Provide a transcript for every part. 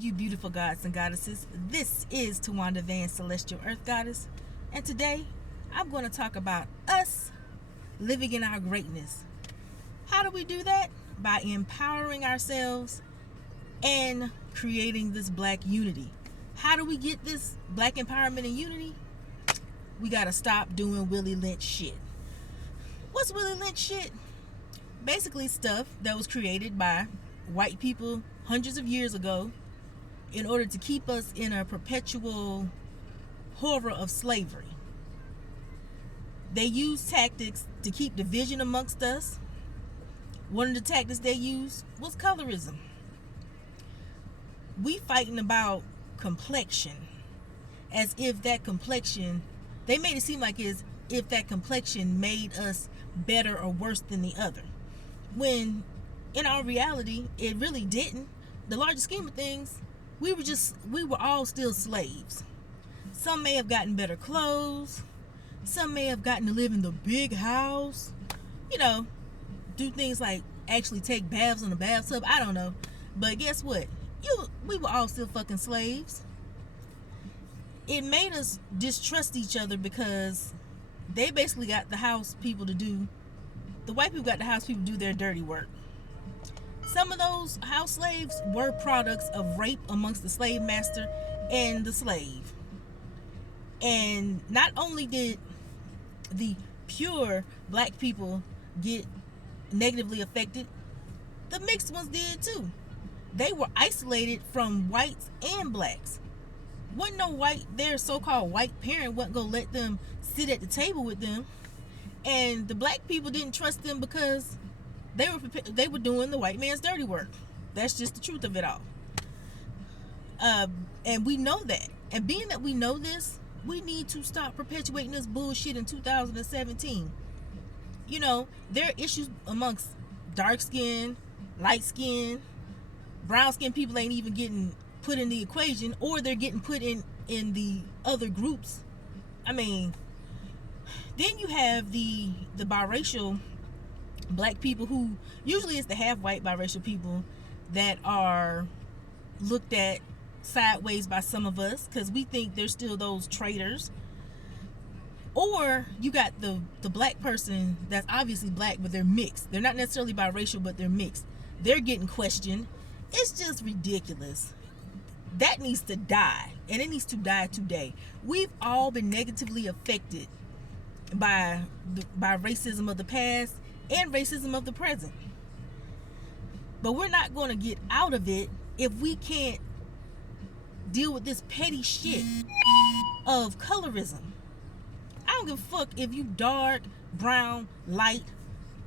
you beautiful gods and goddesses. This is Tawanda Van, Celestial Earth Goddess, and today I'm going to talk about us living in our greatness. How do we do that? By empowering ourselves and creating this black unity. How do we get this black empowerment and unity? We got to stop doing Willie Lynch shit. What's Willie Lynch shit? Basically stuff that was created by white people hundreds of years ago in order to keep us in a perpetual horror of slavery. They used tactics to keep division amongst us. One of the tactics they used was colorism. We fighting about complexion as if that complexion, they made it seem like as if that complexion made us better or worse than the other, when in our reality it really didn't. The larger scheme of things, we were all still slaves. Some may have gotten better clothes, some may have gotten to live in the big house, do things like actually take baths in the bathtub. I don't know, but guess what, we were all still fucking slaves. It made us distrust each other because they basically got the white people got the house people to do their dirty work. Some of those house slaves were products of rape amongst the slave master and the slave. And not only did the pure black people get negatively affected, the mixed ones did too. They were isolated from whites and blacks. Wasn't no their so-called white parent wasn't gonna let them sit at the table with them, and the black people didn't trust them because they were doing the white man's dirty work. That's just the truth of it all. And we know that. And being that we know this, we need to stop perpetuating this bullshit in 2017. There are issues amongst dark skin, light skin, brown skin people ain't even getting put in the equation, or they're getting put in the other groups. Then you have the biracial black people, who usually is the half white biracial people that are looked at sideways by some of us because we think they're still those traitors. Or you got the black person that's obviously black, but they're mixed. They're not necessarily biracial, but they're mixed. They're getting questioned. It's just ridiculous. That needs to die, and it needs to die today. We've all been negatively affected by racism of the past and racism of the present. But we're not going to get out of it if we can't deal with this petty shit of colorism. I don't give a fuck if you dark, brown, light,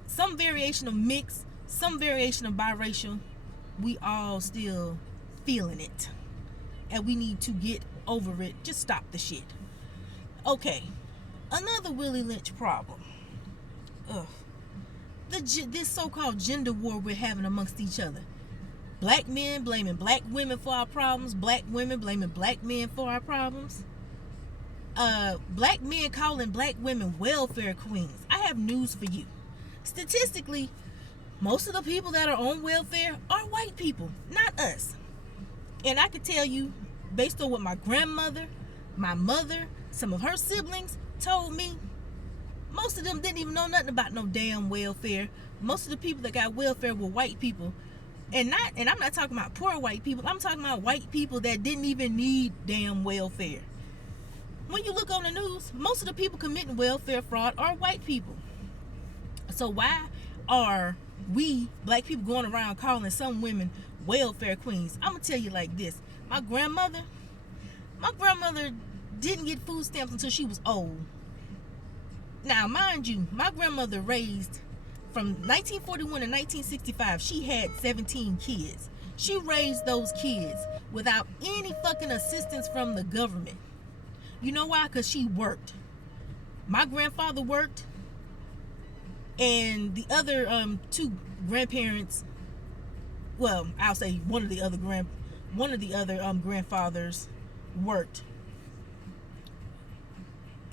some variation of mix, some variation of biracial. We all still feeling it, and we need to get over it. Just stop the shit. Okay, another Willie Lynch problem. This so-called gender war we're having amongst each other. Black men blaming black women for our problems. Black women blaming black men for our problems. Black men calling black women welfare queens. I have news for you. Statistically, most of the people that are on welfare are white people, not us. And I can tell you, based on what my grandmother, my mother, some of her siblings told me, most of them didn't even know nothing about no damn welfare. Most of the people that got welfare were white people. And I'm not talking about poor white people. I'm talking about white people that didn't even need damn welfare. When you look on the news, most of the people committing welfare fraud are white people. So why are we black people going around calling some women welfare queens? I'm gonna tell you like this. My grandmother didn't get food stamps until she was old. Now, mind you, my grandmother raised from 1941 to 1965. She had 17 kids. She raised those kids without any fucking assistance from the government. You know why? Because she worked. My grandfather worked, and the other two grandparents, well, I'll say one of the other grandfathers worked.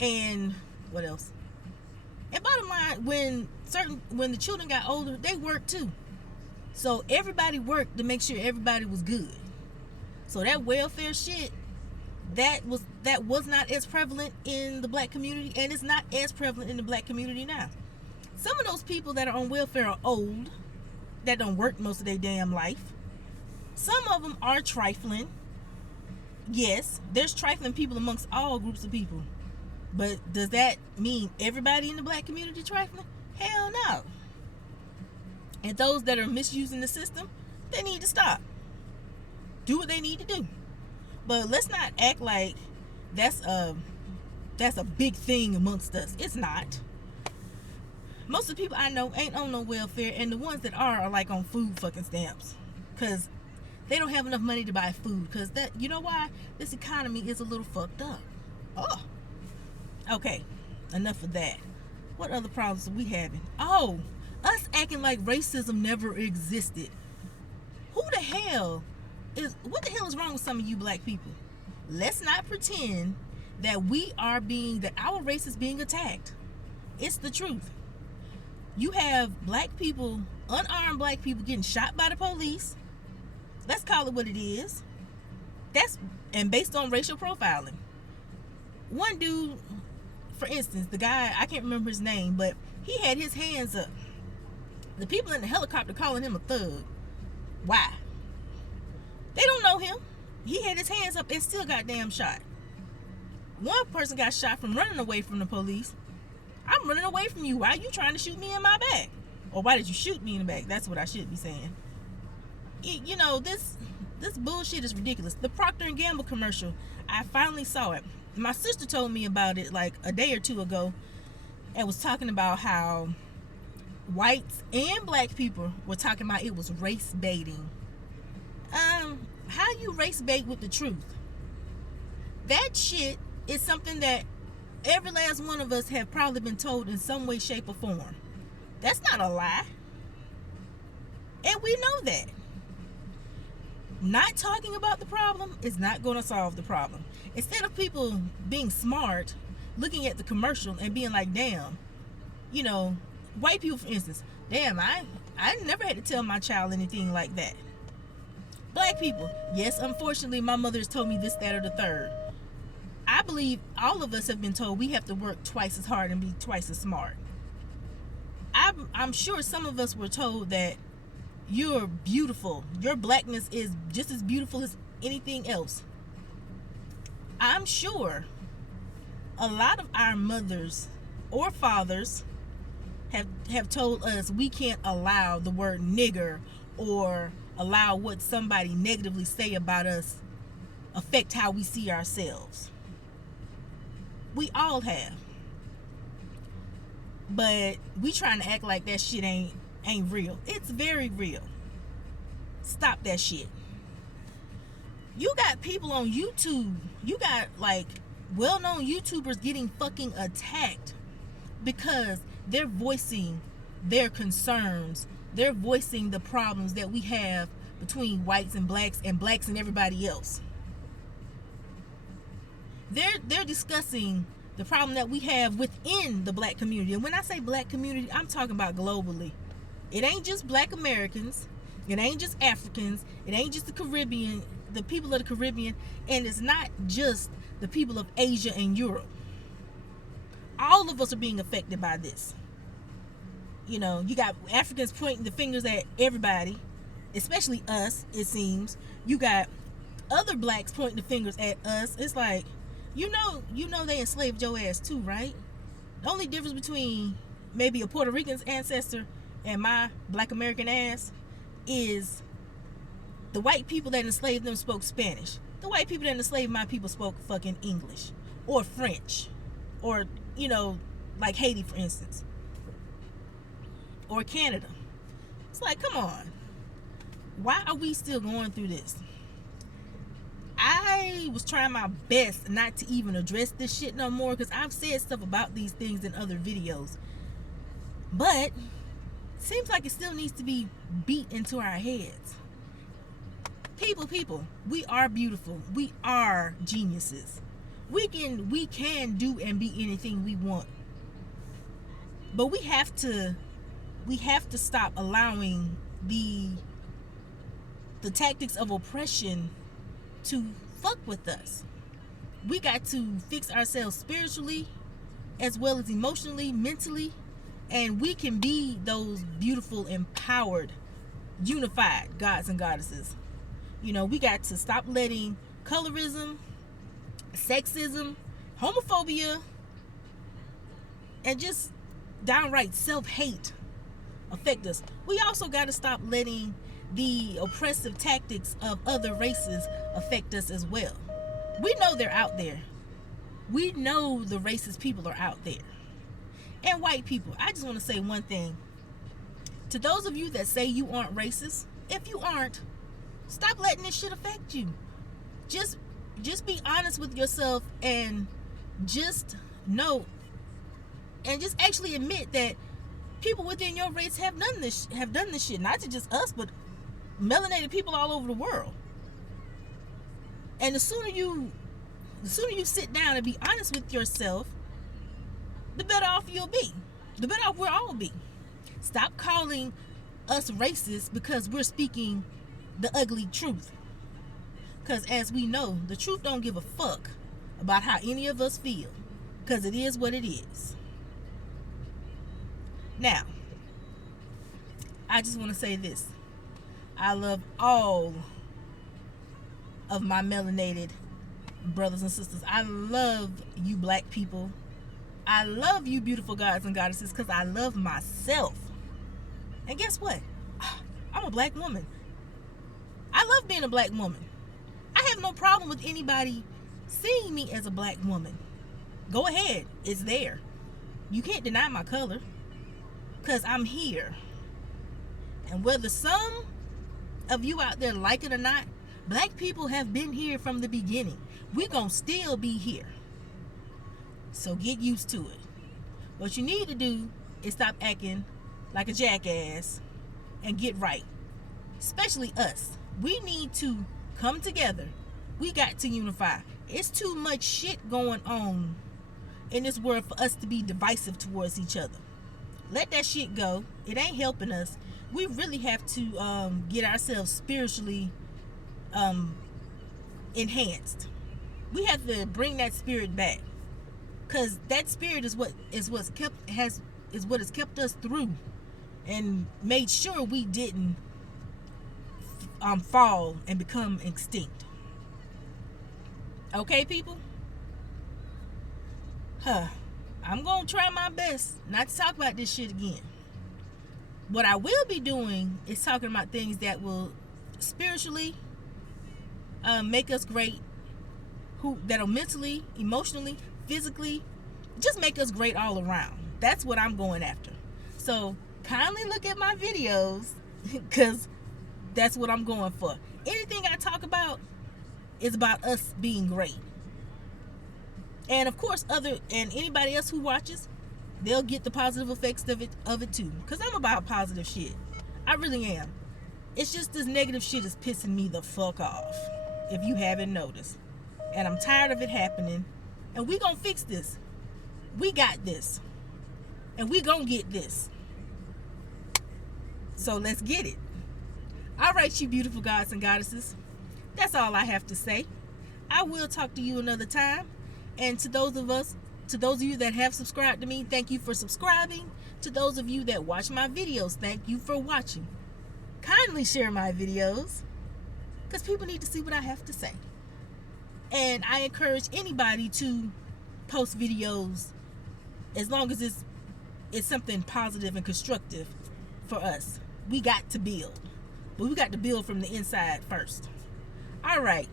And what else? And bottom line, when the children got older, they worked too. So everybody worked to make sure everybody was good. So that welfare shit, that was not as prevalent in the black community, and it's not as prevalent in the black community now. Some of those people that are on welfare are old, that don't work most of their damn life. Some of them are trifling. Yes, there's trifling people amongst all groups of people. But does that mean everybody in the black community trifling? Hell no. And those that are misusing the system, they need to stop. Do what they need to do. But let's not act like that's a big thing amongst us. It's not. Most of the people I know ain't on no welfare, and the ones that are like on food fucking stamps, because they don't have enough money to buy food. Because that, you know why? This economy is a little fucked up. Oh, okay, enough of that. What other problems are we having? Oh, us acting like racism never existed. What the hell is wrong with some of you black people? Let's not pretend that our race is being attacked. It's the truth. You have black people, unarmed black people, getting shot by the police. Let's call it what it is. And based on racial profiling. One dude, for instance, the guy, I can't remember his name, but he had his hands up. The people in the helicopter calling him a thug. Why? They don't know him. He had his hands up and still got damn shot. One person got shot from running away from the police. I'm running away from you. Why are you trying to shoot me in my back? Or why did you shoot me in the back? That's what I should be saying. You know, this bullshit is ridiculous. The Procter & Gamble commercial, I finally saw it. My sister told me about it like a day or two ago, and was talking about how whites and black people were talking about it was race baiting. How you race bait with the truth? That shit is something that every last one of us have probably been told in some way, shape, or form. That's not a lie. And we know that. Not talking about the problem is not going to solve the problem. Instead of people being smart, looking at the commercial and being like, damn, you know, white people, for instance, damn, I never had to tell my child anything like that. Black people, yes, unfortunately, my mother has told me this, that, or the third. I believe all of us have been told we have to work twice as hard and be twice as smart. I'm sure some of us were told that you're beautiful. Your blackness is just as beautiful as anything else. I'm sure a lot of our mothers or fathers have told us we can't allow the word nigger or allow what somebody negatively say about us affect how we see ourselves. We all have. But we trying to act like that shit ain't real. It's very real. Stop that shit. You got people on YouTube. You got like well-known YouTubers getting fucking attacked because they're voicing their concerns. They're voicing the problems that we have between whites and blacks and everybody else. They're discussing the problem that we have within the black community. And when I say black community, I'm talking about globally. It ain't just black Americans. It ain't just Africans. It ain't just the Caribbean, the people of the Caribbean. And it's not just the people of Asia and Europe. All of us are being affected by this. You know, you got Africans pointing the fingers at everybody, especially us, it seems. You got other blacks pointing the fingers at us. It's like, you know they enslaved your ass too, right? The only difference between maybe a Puerto Rican's ancestor and my black American ass is the white people that enslaved them spoke Spanish. The white people that enslaved my people spoke fucking English or French or, you know, like Haiti, for instance, or Canada. It's like, come on. Why are we still going through this? I was trying my best not to even address this shit no more because I've said stuff about these things in other videos. But it seems like it still needs to be beat into our heads. People, we are beautiful. We are geniuses. We can do and be anything we want. But we have to stop allowing the tactics of oppression to fuck with us. We got to fix ourselves spiritually as well as emotionally, mentally, and we can be those beautiful, empowered, unified gods and goddesses. You know, we got to stop letting colorism, sexism, homophobia, and just downright self-hate affect us. We also got to stop letting the oppressive tactics of other races affect us as well. We know they're out there. We know the racist people are out there. And white people, I just want to say one thing. To those of you that say you aren't racist, if you aren't, stop letting this shit affect you. Just be honest with yourself and just know and just actually admit that people within your race have done this shit. Not to just us, but melanated people all over the world. And the sooner you sit down and be honest with yourself, the better off you'll be. The better off we'll all be. Stop calling us racist because we're speaking the ugly truth. Because as we know, the truth don't give a fuck about how any of us feel. Because it is what it is. Now, I just want to say this. I love all of my melanated brothers and sisters. I love you black people. I love you beautiful gods and goddesses because I love myself. And guess what? I'm a black woman. I love being a black woman. I have no problem with anybody seeing me as a black woman. Go ahead. It's there. You can't deny my color because I'm here. And whether some of you out there like it or not, black people have been here from the beginning. We're going to still be here. So get used to it. What you need to do is stop acting like a jackass and get right. Especially us. We need to come together. We got to unify. It's too much shit going on in this world for us to be divisive towards each other. Let that shit go. It ain't helping us. We really have to get ourselves spiritually enhanced. We have to bring that spirit back, because that spirit is what has kept us through and made sure we didn't fall and become extinct. Okay, people? I'm gonna try my best not to talk about this shit again. What I will be doing is talking about things that will spiritually make us great, that'll mentally, emotionally, physically, just make us great all around. That's what I'm going after. So kindly look at my videos, because that's what I'm going for. Anything I talk about is about us being great. And of course, anybody else who watches, they'll get the positive effects of it too. Because I'm about positive shit. I really am. It's just this negative shit is pissing me the fuck off, if you haven't noticed. And I'm tired of it happening. And we gonna fix this. We got this. And we gonna get this. So let's get it. All right, you beautiful gods and goddesses. That's all I have to say. I will talk to you another time. And to those of you that have subscribed to me, thank you for subscribing. To those of you that watch my videos, thank you for watching. Kindly share my videos, because people need to see what I have to say. And I encourage anybody to post videos as long as it's something positive and constructive for us. We got to build. But we got to build from the inside first. All right.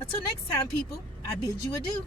Until next time, people, I bid you adieu.